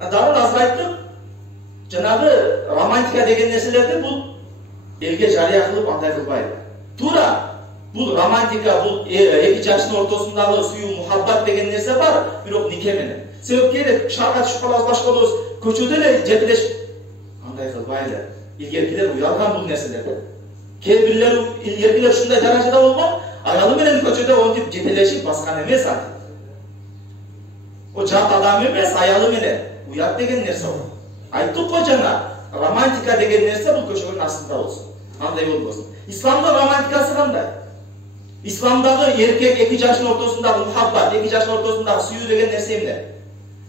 Dagы азыр айттык, жанагы романтика деген нерселерди бул элге жарыя кылып андай кылбайт. Туура бул романтика, бул эки жаштын ортосундагы сүйүү мухаббат деген нерсе бар, бирок нике менен. Себеп керек, шаарга түшүп калабыз, башка болобуз, көчөдө эле жетелешип андай кылбайлы. Илгеркилер уялган бул нерселерди. Кээ бирлер илгеркилер ушундай даражада болгон, аялы менен көчөдө онтип жетелешип баскан эмес антип. О жат адам эмес, аялы менен уят деген нерсе бар. Айттык го жана, романтика деген нерсе бул көчөгөнүн астында болсун. Андай болбосун. Исламда романтикасы кандай? Исламдагы эркек эки жаштын ортосундагы мухаббат, эки жаштын ортосундагы сүйүү деген нерсе эмне?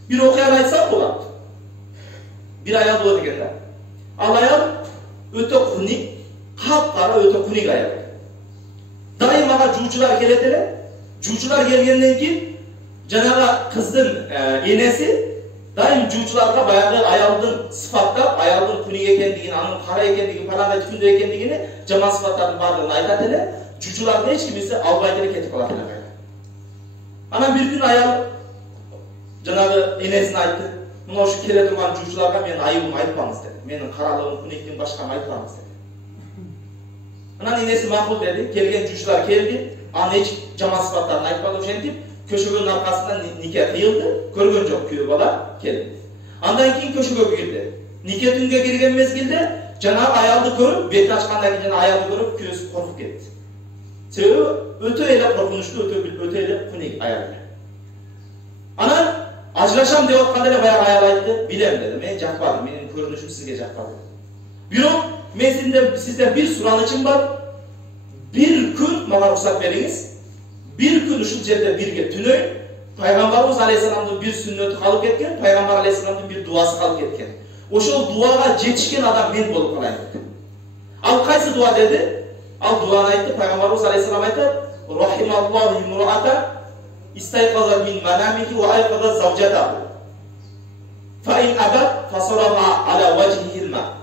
Bir окуяны айтсак болот. Bir аял болот экен да. Ал аял өтө куник, капкара өтө куник аял. Дайым ага жуучулар келет эле. Жуучулар келгенден кийин жанагы кыздын энеси дайым жуучуларга баягы аялдын сыфаттап, аялдын куник экендигин, анын кара экендигин, парандай түкүндө экендигини, жаман сыфаттардын баардыгын айтат эле. Жуучуларды эч кимиси албайт эле кетип калат эле. Анан бир күн аял жанагы энесине айтты. Мына ушу келе турган жуучуларга менин айыбымды айтпаңыз деди. Менин каралыгым, куниктин башканы айтпаңыз деди. Анан энеси макул деди. Келген жуучулар келди. Анын эч жаман сыфаттарын айтпады, ошентип көшөгөнүн аркасынан нике кыйылды. Көргөн жок күйөө бала келди. Андан кийин көшөгө кирди. Нике түнгө кирген мезгилде жанагы аялды көрүп, бетин ачкандан кийин аялды көрүп, күйөөсү коркуп кетти. Себеби өтө эле коркунучтуу, өтө эле куник аял. Анан ажырашам деп атканда эле баягы аял айтты, билем деди. Мен жакпадым, менин көрүнүшүм сизге жакпады. Бирок мен сизден бир суранычым бар. Bir күн мага уруксат бериңиз. Bir күн ушул жерде бирге түнөйүн. Пайгамбарыбыз алейхисаламдын бир сүннөтү калып кеткен, пайгамбар алейхисаламдын бир дуасы калып кеткен. Ошол дуага жетишкен адам мен болуп калайын деди. Ал кайсы дуа деди? Ал дуаны айтты, пайгамбарыбыз алейхисалам айтат: "Рахималлаху имраата истайқаза мин манамихи ва айқаза завжатаху. Фа ин абад фасараха ала вajhihil ma."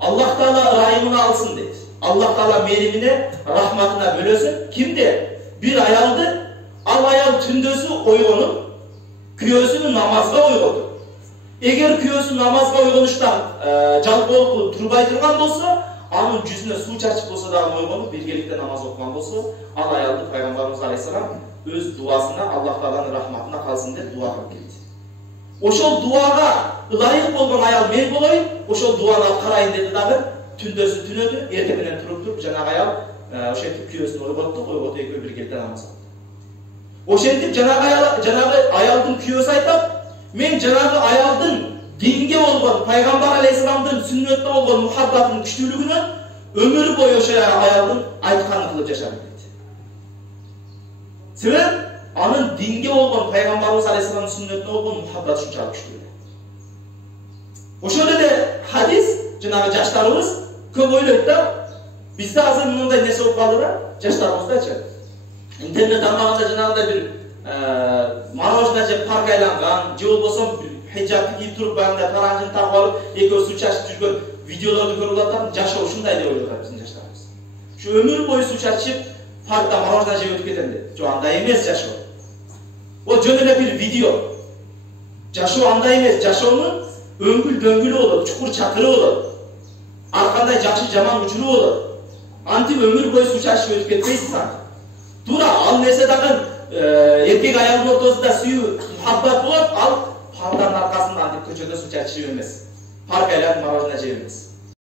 Аллах Таала райымына алсын дейт. Аллах Таала мейримине, рахматына бөлөсүн. Кимде? Bir аялды, ал аял түндөсү ойгонуп, күйөөсүн намазга ойгонду. Эгер күйөөсү намазга ойгонуштан жалпоо турбай турган болсо, анын жүзүнө суу чачып болсо дагы ойгонуп, биргеликте намаз окуган болсо, ал аялды пайгамбарыбыз алейхисалам өз дуасына, Аллах Тааланын рахматына калсын деп дуа кылып кетти. Ошол дуага ылайык болгон аял мен болоюн, ошол дуаны алып карайын деди дагы, түндөсү түнөдү, эртең менен туруп жанагы аял ошентип күйөөсүн ойготту, экөө биргеликте намаз окуду. Ошентип жанагы аялдын күйөөсү айтат, мен жанагы аялдын dinge болгон, пайгамбар алейхисаламдын сүннөтүнө болгон мухаббаттын күчтүүлүгүнөн өмүр бою ошол аялдын айтканын кылып жашадым дейт. Себеп анын dinge болгон, пайгамбарыбыз алейхисаламдын сүннөтүнө болгон мухаббаты ушунчалык күчтүү. Ошол эле хадис жанагы жаштарыбыз көп ойлойт да, бизде азыр мындай нерсе болуп калды да, жаштарыбыздачы. Интернет тармагында жанагындай бир мороженое жеп парк айланган, же болбосо hijabты кийип туруп баягындай таранжын тагып алып, экөө суу чачып жүргөн видеолорду көрүп атам, жашоо ушундай деп ойлоп атат биздин жаштарыбыз. Ушу өмүр бою суу чачып, паркта мороженое жеп өтүп кетем деп. Жок, андай эмес жашоо. Ол жөн эле бир видео. Жашоо андай эмес, жашоонун өңгүл дөңгүлү болот, чукур чакыры болот. Ар кандай жакшы жаман учуру болот. Антип өмүр бою суу чачып өтүп кетпейсиз аны. Туура ал нерсе дагы эркек аялдын ортосунда сүйүү, мухаббат болот, ал парктын аркасында антип көчөдө суу чачып эмес. Парк айланып мороженое жеп эмес.